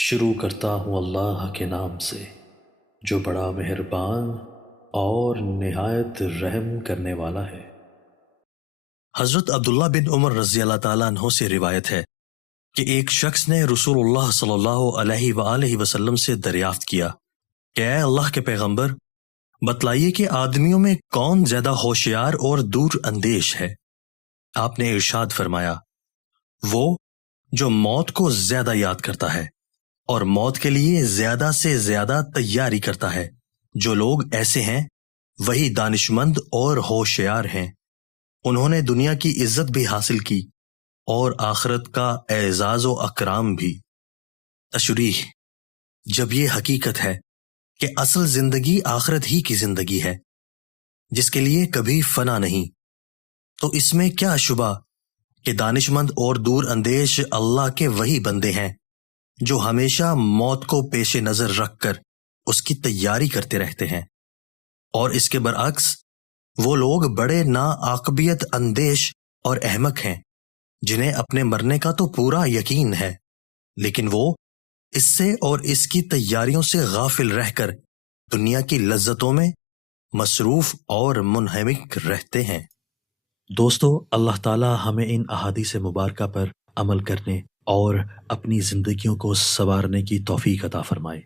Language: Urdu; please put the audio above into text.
شروع کرتا ہوں اللہ کے نام سے جو بڑا مہربان اور نہایت رحم کرنے والا ہے۔ حضرت عبداللہ بن عمر رضی اللہ تعالیٰ عنہ سے روایت ہے کہ ایک شخص نے رسول اللہ صلی اللہ علیہ وآلہ وسلم سے دریافت کیا کہ اے اللہ کے پیغمبر، بتلائیے کہ آدمیوں میں کون زیادہ ہوشیار اور دور اندیش ہے؟ آپ نے ارشاد فرمایا، وہ جو موت کو زیادہ یاد کرتا ہے اور موت کے لیے زیادہ سے زیادہ تیاری کرتا ہے۔ جو لوگ ایسے ہیں وہی دانشمند اور ہوشیار ہیں۔ انہوں نے دنیا کی عزت بھی حاصل کی اور آخرت کا اعزاز و اکرام بھی۔ تشریح: جب یہ حقیقت ہے کہ اصل زندگی آخرت ہی کی زندگی ہے جس کے لیے کبھی فنا نہیں، تو اس میں کیا شبہ کہ دانشمند اور دور اندیش اللہ کے وہی بندے ہیں جو ہمیشہ موت کو پیش نظر رکھ کر اس کی تیاری کرتے رہتے ہیں، اور اس کے برعکس وہ لوگ بڑے ناعاقبیت اندیش اور احمق ہیں جنہیں اپنے مرنے کا تو پورا یقین ہے، لیکن وہ اس سے اور اس کی تیاریوں سے غافل رہ کر دنیا کی لذتوں میں مصروف اور منہمک رہتے ہیں۔ دوستو، اللہ تعالی ہمیں ان احادیث مبارکہ پر عمل کرنے اور اپنی زندگیوں کو سنوارنے کی توفیق عطا فرمائے۔